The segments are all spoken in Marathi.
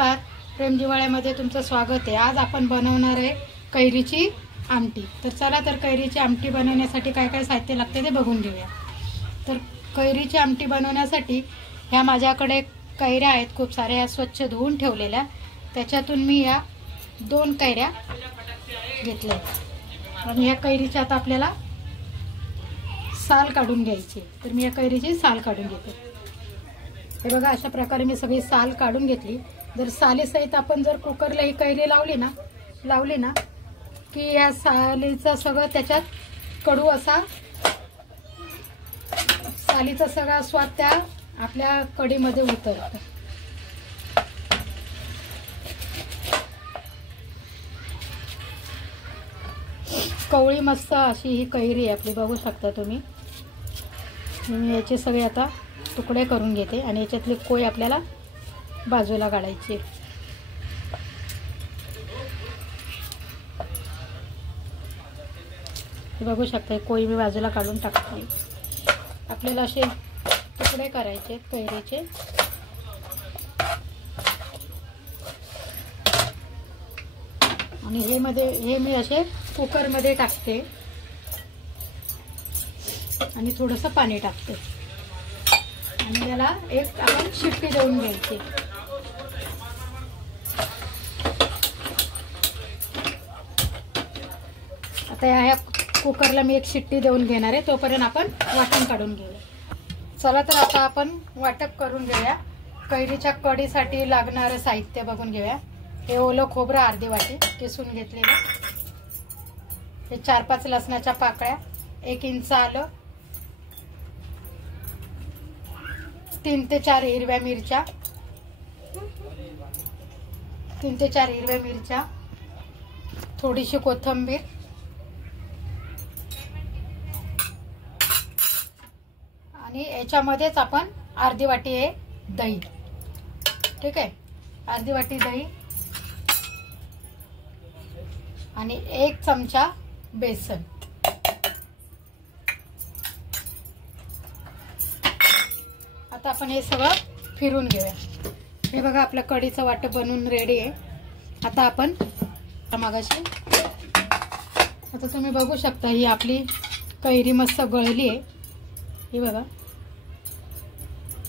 नमस्कार, प्रेम जिव्हाळ्यामध्ये तुमचं स्वागत आहे। आज आपण बनवणार आहे कैरीची आमटी। तर चला तर कैरीची आमटी बनवण्यासाठी काय काय साहित्य लागते ते बघून घेऊया। तर कैरीची आमटी बनवण्यासाठी ह्या माझ्याकडे कैऱ्या आहेत खूप साऱ्या, स्वच्छ धुवून ठेवलेल्या। त्याच्यातून मी या 2 कैऱ्या घेतल्या आणि या कैरीच्या आता आपल्याला साल काढून घ्यायची। तर मी या कैरीची साल काढून घेते। हे बघा, अशा प्रकारे मी सगळी साल काढून घेतली। जर सालीसहित आपण जर कुकरला ही कैरी लावली ना की या सालीचं सगळं त्याच्यात कडू असा सालीचा सगळा स्वाद त्या आपल्या कढीमध्ये उतरतो। कवळी मस्त अशी ही कैरी आहे आपली, बघू शकता तुम्ही। मी याचे सगळे आता तुकडे करून घेते आणि याच्यातली कोय आपल्याला बाजूला काढायची। बघू शकता कोय मी बाजूला काढून टाकते। आपल्याला असे तुकडे करायचे कैरीचे आणि हे मी असे कुकर मध्ये टाकते आणि थोडंसं पाणी टाकते आणि याला एक आपण शिट्टी देऊन घ्यायची। आता या कुकरला मी एक शिट्टी देऊन घेणार आहे, तोपर्यंत आपण वाटण काढून घेऊया। चला तर आता आपण वाटप करून घेऊया। कैरीच्या कढीसाठी लागणारं साहित्य बघून घेऊया। हे ओलं खोबरं अर्धी वाटी किसून घेतलेलं, हे 4-5 लसणाच्या पाकळ्या, 1 इंच आलं, 3 ते 4 हिरव्या मिरच्या, 3 ते 4 हिरव्या मिरच्या, थोडीशी कोथिंबीर आणि याच्यामध्येच आपण अर्धी वाटी आहे दही। ठीक आहे, अर्धी वाटी दही आणि 1 चमचा बेसन। आता आपण हे सगळं फिरून घेऊया। हे बघा, आपलं कढीचं वाटप बनवून रेडी आहे। आता आपण मागाशी आता तुम्ही बघू शकता ही आपली कैरी मस्त गळली आहे। हे बघा,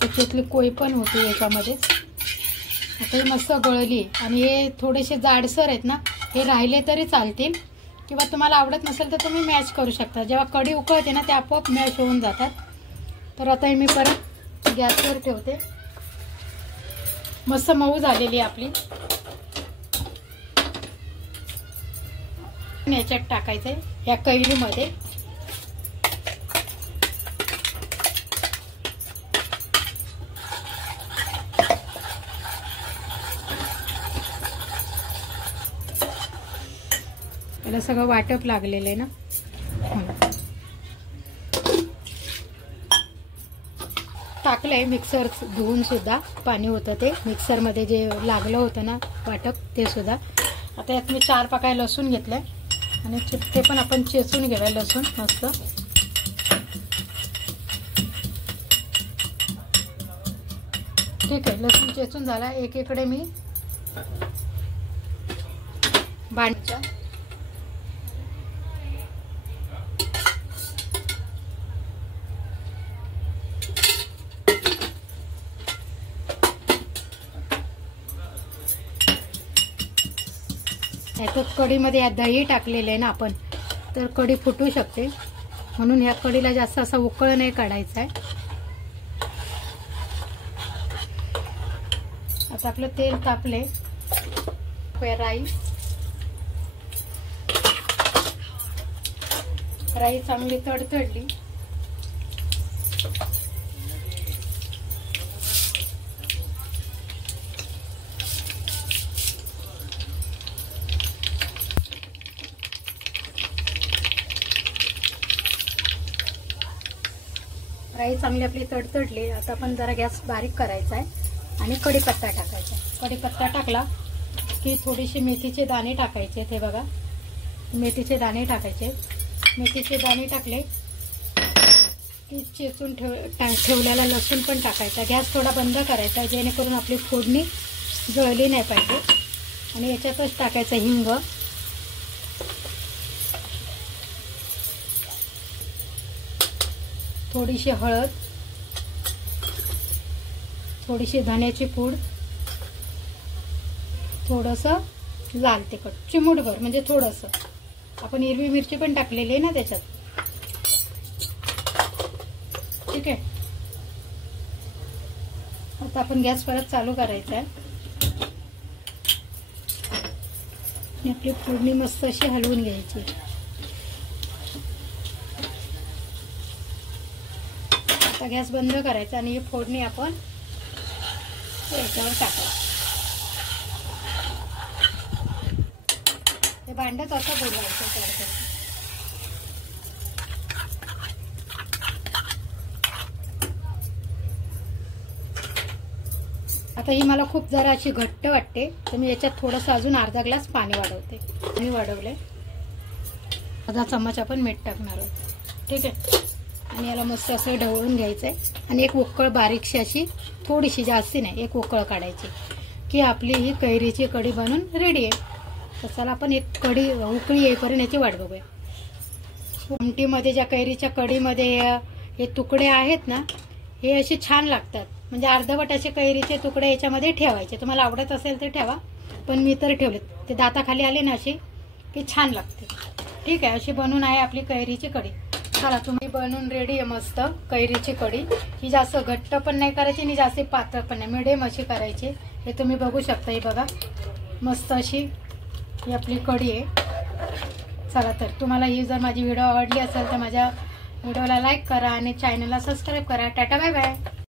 त्याच्यातली कोय पण होती याच्यामध्येच। आता ही मस्त गळली आणि हे थोडेसे जाडसर आहेत ना, हे राहिले तरी चालतील किंवा तुम्हाला आवडत नसेल तर तुम्ही मॅश करू शकता। जेव्हा कढी उकळते ना ते आपोआप मॅश होऊन जातात। तर आता हे मी परत गॅसवर ठेवते। मस्त मऊ झालेली आपली। याच्यात टाकायचंय या कैरीमध्ये। याला सगळं वाटप लागलेलं आहे ना। टाकलंय मिक्सर धुवून सुद्धा, पाणी होतं ते मिक्सर मध्ये जे लागलं होतं ना वाटप ते सुद्धा। आता यात मी 4 पाकळ्या लसूण घेतल्या आणि ते पण आपण चेचून घेऊया लसूण मस्त। ठीक आहे, लसूण चेचून झाला। एकीकडे मी बांधच्या कढीमध्ये या दही टाकलेले आहे ना आपण, तर कढी फुटू शकते, म्हणून या कढीला जास्त असा उकळ नाही काढायचा आहे। आता आपलं तेल तापले, राई चांगली तडतडली। राई चांगली आपली तडतडली। आता आपण जरा गॅस बारीक करायचा आहे आणि कढीपत्ता टाकायचा। कढीपत्ता टाकला की थोडीशी मेथीचे दाणे टाकायचे। हे बघा, मेथीचे दाणे टाकायचे। मेथीचे दाणे टाकले की चेचून ठेवलेला लसूण पण टाकायचा। गॅस थोडा बंद करायचा जेणेकरून आपली फोडणी जळली नाही पाहिजे. आणि याच्यातच टाकायचं हिंग, थोडीशी हळद, थोडीशी धण्याची पूड, थोडंसं लाल तिखट, चिमूटभर म्हणजे थोडंसं. आपण हिरवी मिरची पण टाकलेली आहे ना त्याच्यात. ठीक आहे. आता आपण गॅस परत चालू करायचा आहे. आपली फोडणी मस्त अशी हलवून घ्यायची. आता गॅस बंद करायचा आणि ही फोडणी आपण याच्यावर टाकायची. हे भांडच असं बोलवायचं. आता ही मला खूप जरा अशी घट्ट वाटते, तर मी याच्यात थोडंसं अजून अर्धा ग्लास पाणी वाढवते. पाणी वाढवले. अर्धा चम्मच आपण मीठ टाकणार आहोत. ठीक आहे. आणि याला मस्त असं ढवळून घ्यायचं आहे. आणि एक उकळ बारीकशी अशी, थोडीशी, जास्ती नाही, एक उकळ काढायची की आपली ही कैरीची कढी बनून रेडी आहे. तर चला आपण एक कढी उकळी येईपर्यंत याची वाट बघूया. आमटीमध्ये, ज्या कैरीच्या कढीमध्ये हे तुकडे आहेत ना, हे असे छान लागतात. म्हणजे अर्धवट असे कैरीचे तुकडे याच्यामध्ये ठेवायचे. तुम्हाला आवडत असेल तर ठेवा, पण मी तर ठेवलेत. ते दाताखाली आले ना अशी की छान लागते. ठीक आहे. अशी बनून आहे आपली कैरीची कढी. चला, तुम्ही बनून रेडी आहे मस्त कैरीची कढी. ही जास्त घट्ट पण नाही करायची आणि जास्त पातळ पण नाही, मिडियम अशी करायची. हे तुम्ही बघू शकता. ही बघा मस्त अशी ही आपली कढी आहे. चला, तर तुम्हाला ही जर माझी व्हिडिओ आवडली असेल तर माझ्या व्हिडिओला लाईक करा आणि चॅनलला सबस्क्राईब करा. Tata, bye bye.